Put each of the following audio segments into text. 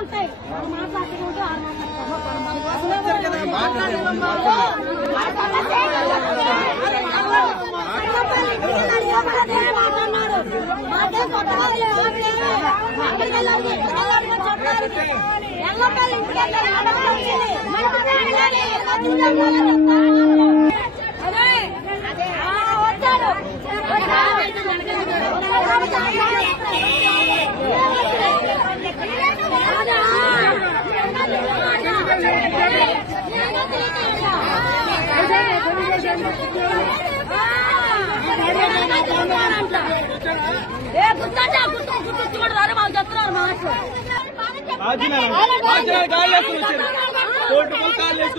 ఉంటాయి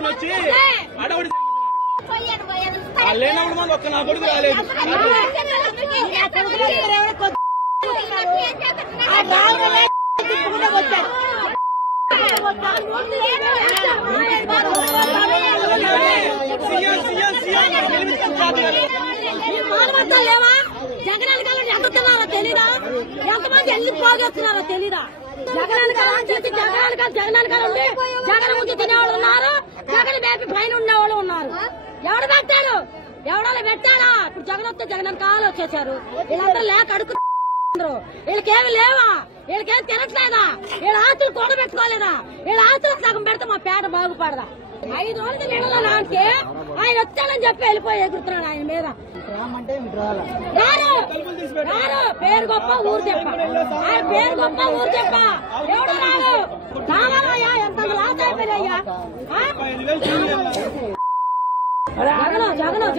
వచ్చి అడవుడి లేనప్పుడు మనం ఒక్క నా కొడుకు రాలేదు. లేవా జగన్ కాలం ఎంత తిన్నారో తెలీదా, ఎంతమంది ఎన్ని పోగొస్తున్నారో తెలీదా. జగన్ కాలం చేసి జగన్ కాలం ఉండి జగన్ ముందు తినేవాళ్ళు ఉన్నారు, జగన్ బేపీ పైన ఉండేవాళ్ళు ఉన్నారు. ఎవడు పెట్టాడు, ఎవడాలు పెట్టాడా? ఇప్పుడు జగన్ వస్తే జగన్ కాలు వచ్చేసారు. వీళ్ళందరూ లేక అడుగుతున్నారు, వీళ్ళకేమి లేవా, వీళ్ళకేం తినట్లేదా, వీళ్ళ ఆస్తులు కూడబెట్టుకోలేదా, వీళ్ళ ఆస్తులకు సగం పెడితే మా పేట బాగుపడదా. 5 రోజులు నిండలో నాకే ఆయన వచ్చాడని చెప్పి వెళ్ళిపోయి ఎగురుతున్నాడు ఆయన మీద. పేరు గొప్ప ఊరు చెప్ప, ఆయన పేరు గొప్ప ఊరు చెప్ప, ఎవడు రాడు రావాలయ్యా. ఎంత లాస్ అయిపోయాయ్యా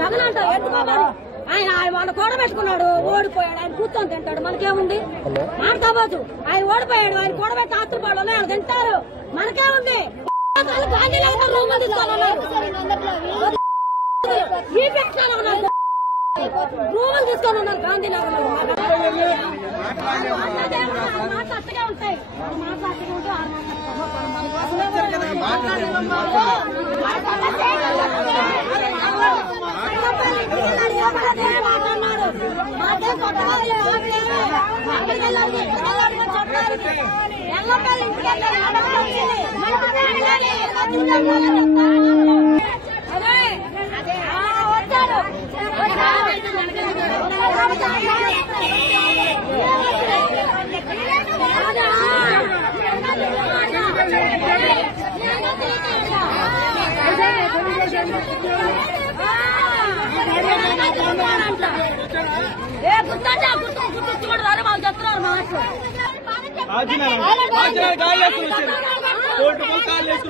జగన్ అంట ఎందుకోవాలి. ఆయన వాళ్ళు కూడబెట్టుకున్నాడు, ఓడిపోయాడు, ఆయన కూర్చొని తింటాడు, మనకేముంది. మాట్లాడవచ్చు, ఆయన ఓడిపోయాడు, ఆయన కూడబెట్టి ఆస్తులు పడలు వాళ్ళు తింటారు, మనకేముంది. గాంధీనగర్ రూమ్ తీసుకోవాలన్నారు, రూములు తీసుకొని ఉన్నారు గాంధీనగర్ లో. అట్టగా ఉంటాయి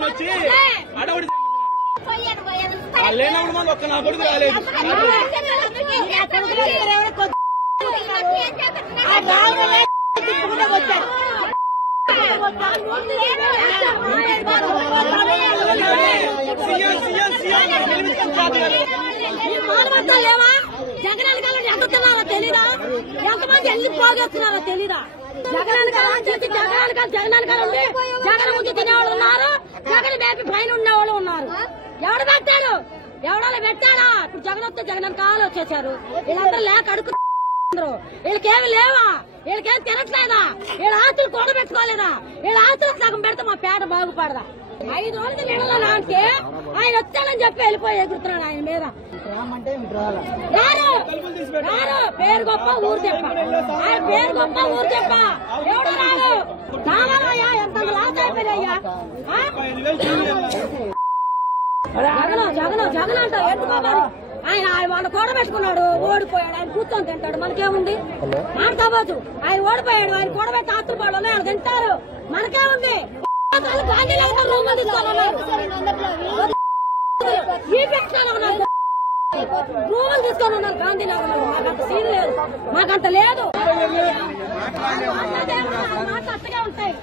వచ్చి అడవుడి లేనప్పుడు మనం ఒక్క నా కొడుకు రాలేదు. లేవా జగన్ కాలం ఎంత తిన్నారో తెలీదా, ఎంతమంది ఎన్ని పోగొస్తున్నారో తెలీదా. జగన్ కాలం చేసి జగన్ కాలం ఉండి జగన్ ముందు తినేవాళ్ళు ఉన్నారు, జగన్ బేపీ పైన ఉండేవాళ్ళు ఉన్నారు. ఎవడు పెట్టాడు, ఎవడాలు పెట్టాడా? ఇప్పుడు జగన్ వస్తే జగన్ కాలు వచ్చేసారు. వీళ్ళందరూ లేక అడుగుతున్నారు, వీళ్ళకేమి లేవా, వీళ్ళకేం తినట్లేదా, వీళ్ళ ఆస్తులు కూడబెట్టుకోలేదా, వీళ్ళ ఆస్తులకు సగం పెడితే మా పేట బాగుపడదా. 5 రోజులు నిండలో నాకే ఆయన వచ్చాడని చెప్పి వెళ్ళిపోయి ఎగురుతున్నాడు ఆయన మీద. పేరు గొప్ప ఊరు చెప్ప, ఆయన పేరు గొప్ప ఊరు చెప్ప, ఎవడు రాడు రావాలయ్యా. ఎంత లాస్ అయిపోయాయ్యా జగన్ అంట ఎందుకోవాలి. ఆయన వాళ్ళు కూడబెట్టుకున్నాడు, ఓడిపోయాడు, ఆయన కూర్చొని తింటాడు, మనకేముంది. మాట్లాడవచ్చు, ఆయన ఓడిపోయాడు, ఆయన కూడబెట్టి ఆస్తులు పడలు వాళ్ళు తింటారు, మనకేముంది. గాంధీనగర్ రూమ్ తీసుకోవాలన్నారు, రూములు తీసుకొని ఉన్నారు గాంధీనగర్ లో. మాకంత సీన్ లేదు, మాకంత లేదు. అట్టగా ఉంటాయి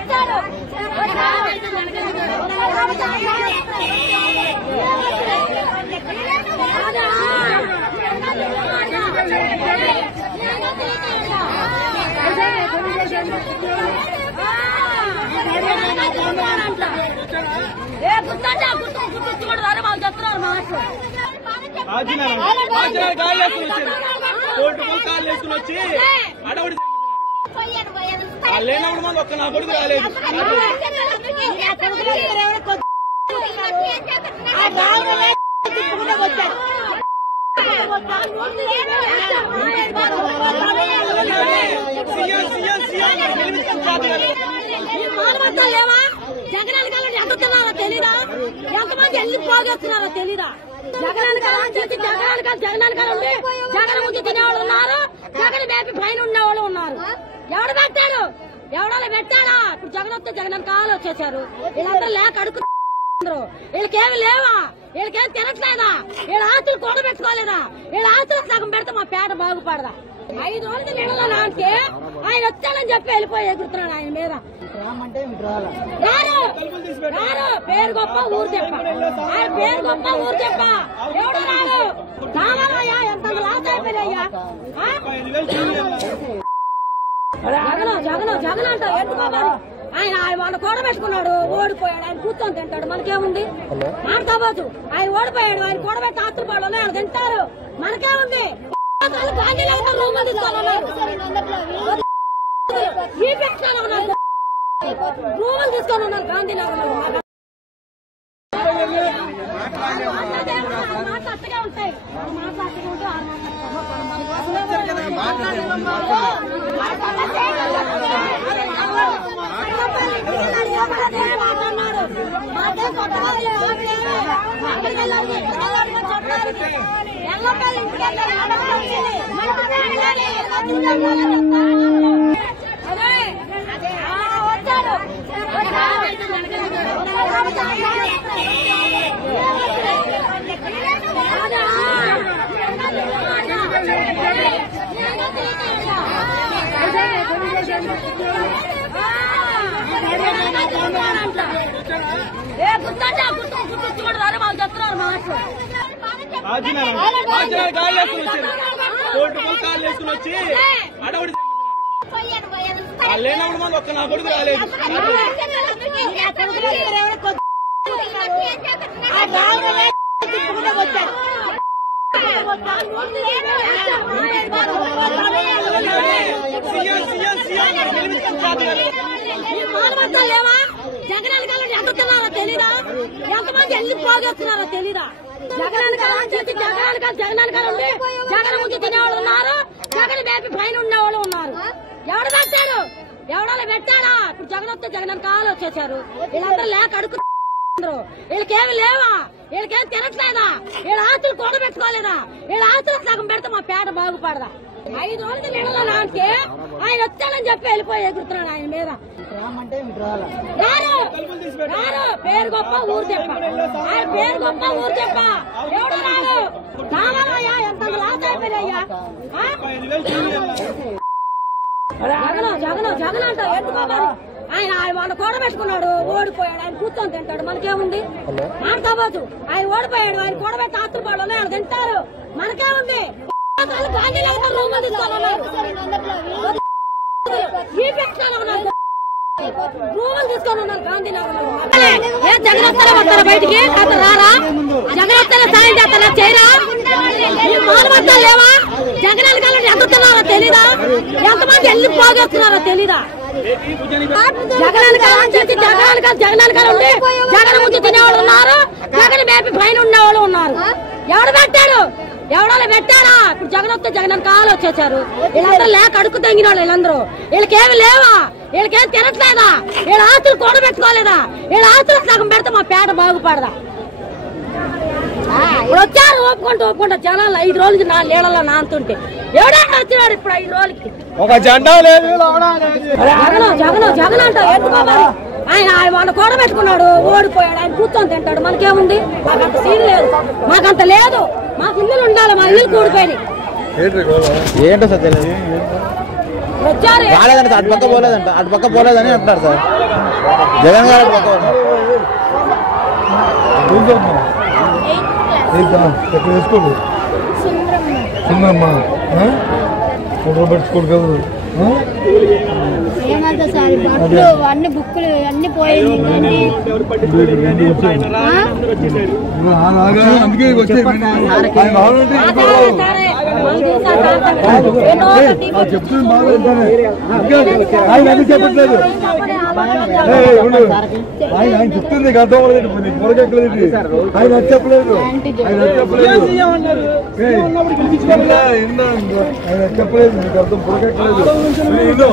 వచ్చాడు. కాళ్ళు వచ్చి అడవుడి లేనప్పుడు మంది ఒక్క నా కొడుకు రాలేదు. లేవా జగన్ కాలం ఎదుగుతున్నారో తెలీదా? ఎంతమంది ఎందుకు పోగేస్తున్నారో తెలీదా? జగన్ కాలం చేసి జగన్ కాలం ఉండి జగన్ ముందు తినేవాళ్ళు ఉన్నారు, జగన్ బేపీ పైన ఉండేవాళ్ళు ఉన్నారు. ఎవడు పెట్టాడు? ఎవడో పెట్టాడా? ఇప్పుడు జగన్ వస్తే జగన్ కాలం వచ్చేసారు. వీళ్ళందరూ లేక అడుగుతున్నారు. వీళ్ళకేమి లేవా? వీళ్ళకేం తినట్లేదా? వీళ్ళ ఆస్తులు కూడబెట్టుకోలేదా? వీళ్ళ ఆస్తులకు సగం పెడితే మా పేట బాగుపడదా? 5 రోజులు నిన్న అంటే ఆయన వచ్చాడని చెప్పి వెళ్ళిపోయి ఎగురుతున్నాడు ఆయన మీద. పేరు గొప్ప ఊరు చెప్ప, ఆయన పేరు గొప్ప ఊరు చెప్ప. ఎవడు రాడు? కావాలయ్యా, ఎంత లాస్ అయిపోయాయ్యా. జగన్ అంట ఎందుకోవాలి? ఆయన వాళ్ళు కూడబెట్టుకున్నాడు, ఓడిపోయాడు. ఆయన కూర్చొని తింటాడు, మనకేముంది? మాట్లాడవచ్చు. ఆయన ఓడిపోయాడు, ఆయన కూడబెట్టి ఆస్తులు పడాలి, ఆయన తింటారు, మనకేముంది? గాంధీనగర్ రూములు తీసుకోవాలన్నారు, రూములు తీసుకొని ఉన్నారు గాంధీనగర్. మాట్లాడుతూనే ఉంటాయి, వచ్చాడు. కాళ్ళు వేసుకుని వచ్చి అడవుడి లేనప్పుడు మంది ఒక్క నా కొడుకు రాలేదు. లేవా జగన్ కాలం ఎదుగుతున్నారో తెలీదా? ఎంతమంది ఎందుకు పోగేస్తున్నారో తెలీదా? జగన్ కాలం చేసి జగన్ కాలం ఉండి జగన్ ముందు తినేవాళ్ళు ఉన్నారు, జగన్ బేపీ పైన ఉండేవాళ్ళు ఉన్నారు. ఎవడు పెట్టాడు? ఎవడో పెట్టాడా? ఇప్పుడు జగన్ వస్తే జగన్ కాలం వచ్చేసారు. వీళ్ళందరూ లేక అడుగుతున్నారు. వీళ్ళకేమి లేవా? వీళ్ళకేం తినట్లేదా? వీళ్ళ ఆస్తులు కూడబెట్టుకోలేదా? వీళ్ళ ఆస్తులకు సగం పెడితే మా పేట బాగుపడదా? 5 రోజులు నిన్న అంటే ఆయన వచ్చాడని చెప్పి వెళ్ళిపోయి ఎగురుతున్నాడు ఆయన మీద. పేరు గొప్ప ఊరు చెప్ప, ఆయన పేరు గొప్ప ఊరు చెప్ప. ఎవడు రాడు? కావాలయ్యా, ఎంత లాస్ అయిపోయాయ్యా. జగన్ అంట ఎందుకోవాలి? ఆయన వాళ్ళు కూడబెట్టుకున్నాడు, ఓడిపోయాడు. ఆయన కూర్చొని తింటాడు, మనకేముంది? మాట్లాడవచ్చు. ఆయన ఓడిపోయాడు, ఆయన కూడబెట్టి ఆస్తులు పడాలి, ఆయన తింటారు, మనకేముంది? గాంధీనగర్ రూములు తీసుకోవాలన్నారు, రూములు తీసుకొని ఉన్నారు గాంధీనగర్. జగన్ వస్తారా వస్తారా బయటికి? అతను రారా? జగన్ వస్తారా సాయం చేస్తారా? చేయరా? మానవత్వం లేవా? జగన్ కాలం ఎదుగుతున్నారో తెలీదా? ఎంతమంది ఎందుకు పోగేస్తున్నారో తెలీదా? జగన్ కాలం చేసి జగన్ కాలం ఉండి జగన్ ముందు తినేవాళ్ళు ఉన్నారు, జగన్ బేపీ పైన ఉండేవాళ్ళు ఉన్నారు. ఎవడు పెట్టాడు? ఎవడో పెట్టాడా? ఇప్పుడు జగన్ వస్తే జగన్ కాలం వచ్చేసారు. వీళ్ళందరూ లేక అడుగు తగ్గిన వాళ్ళు వీళ్ళందరూ. వీళ్ళకేమి లేవా? వీళ్ళకేం తినట్లేదా? వీళ్ళ ఆస్తులు కూడబెట్టుకోలేదా? వీళ్ళ ఆస్తులకు సగం పెడితే మా పేట బాగుపడదా? ఇప్పుడు వచ్చారు ఒప్పుకుంటా జనాలు 5 రోజులకి నా నీళ్ళలో నానుతుంటే. ఎవడన్నా వచ్చినాడు ఇప్పుడు 5 రోజులకి? ఒక జెండా లేదు. జగన్ అంట ఎందుకోవాలి? ఆయన వాళ్ళు కూడబెట్టుకున్నాడు, ఓడిపోయాడు. ఆయన కూర్చొని తింటాడు, మనకేముంది? మాకంత సీన్ లేదు, మాకంత లేదు. మాకు ఇల్లులు ఉండాలి, మా ఇల్లు కూడిపోయినాయి. ఏంటో సార్ తెలియదు. రాలేదంట, అటుపక్క పోలేదంట, అటుపక్క పోలేదని అంటున్నారు సార్. జగన్ గారు అటుపక్క ఎక్కడ వేసుకోండి సుందరమ్మ స్కూల్ కదా ఏమంతా సార్ బట్టలు అన్ని బుక్కులు అన్ని పోయింది అందుకే చెప్తుంది బాగా చెప్పట్లేదు ఆయన చెప్తుంది అర్థం పొరకెక్కలేదు ఆయన చెప్పలేదు ఆయన చెప్పలేదు ఆయన చెప్పలేదు నీకు అర్థం పొరకెక్కలేదు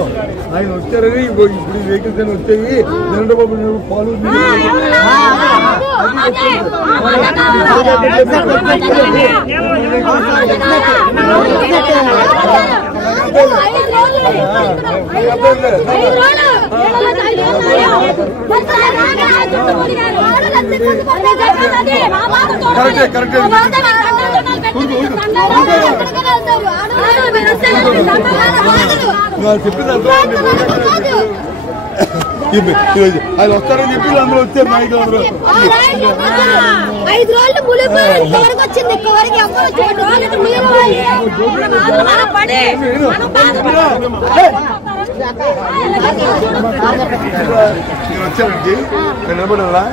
ఆయన వచ్చారని ఇప్పుడు వెహికల్స్ అని వచ్చేవి చంద్రబాబు నాయుడు పాలు చెప్పింది ఆయన వస్తారని చెప్పి అందరూ వచ్చారు నాయకులు అందరూ 5 రోజులు ములిపోయి వచ్చింది వచ్చానండి నేను నిలబడాలా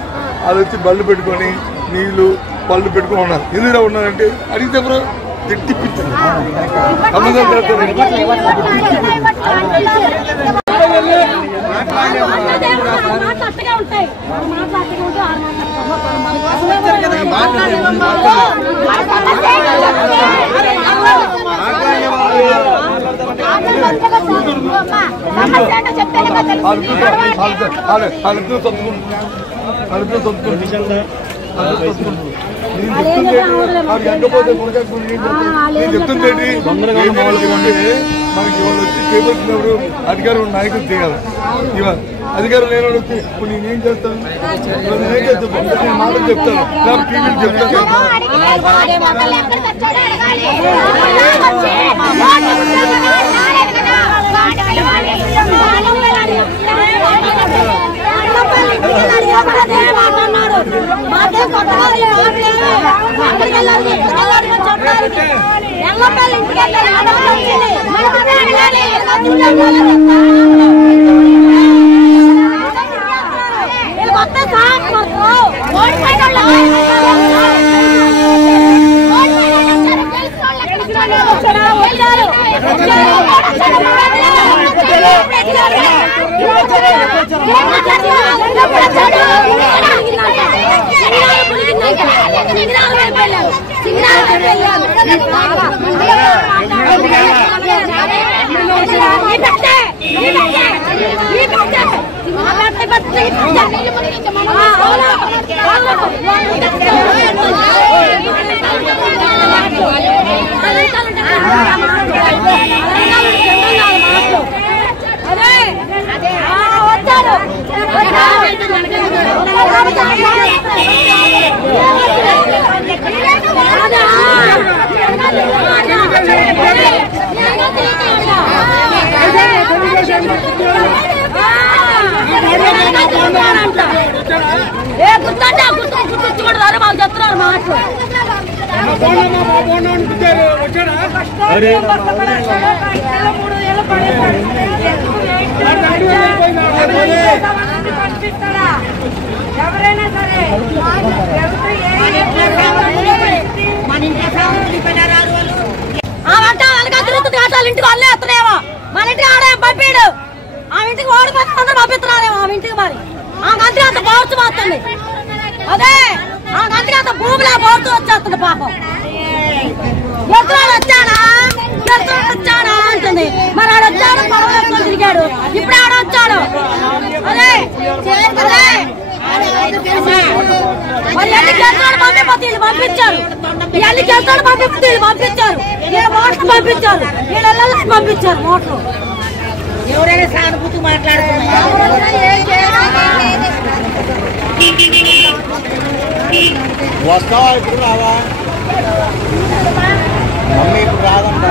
అది వచ్చి బళ్ళు పెట్టుకొని నీళ్లు పళ్ళు పెట్టుకొని ఉన్నారు ఎందుకు ఉన్నారంటే అడిగితే ఎవరు తిట్టిపించారు చెప్తుందండి మనకి ఇవాళ వచ్చి కేబుల్ ఎవరు అధికారులు నాయకులు చేయాలి ఇవాళ అధికారులు లేని వాళ్ళు వచ్చి ఇప్పుడు నేనేం చేస్తాను నేనేం చెప్తాను నేను మాటలు చెప్తాను టీవీలు చెప్తాను ఎవరైనా సరే ఇంటికి వాళ్ళే వస్తున్నాయేమో మన ఇంటికి ఆడేం పంపిడు ఆ ఇంటికి ఓడిపోతే అందరూ పంపిస్తున్నారేమో ఆ ఇంటికి మరి ఆ గంటకి అంత పోవచ్చు వస్తుంది అదే ఆ గంటకి అంత భూమిలో పోతూ వచ్చేస్తుంది పాపం వచ్చాడా అంటుంది మరి ఆడొచ్చాడు పడవ తిరిగాడు ఇప్పుడు ఆడొచ్చాడు అదే అదే పంపించారు ఎన్ని గెలుతాడు పంపించారు మోటార్ పంపించారు పంపించారు మోటార్ ఎవరైనా సానుభూతి మాట్లాడుతున్నారు వస్తావా ఇప్పుడు రావా మమ్మీ ఇప్పుడు రాదంట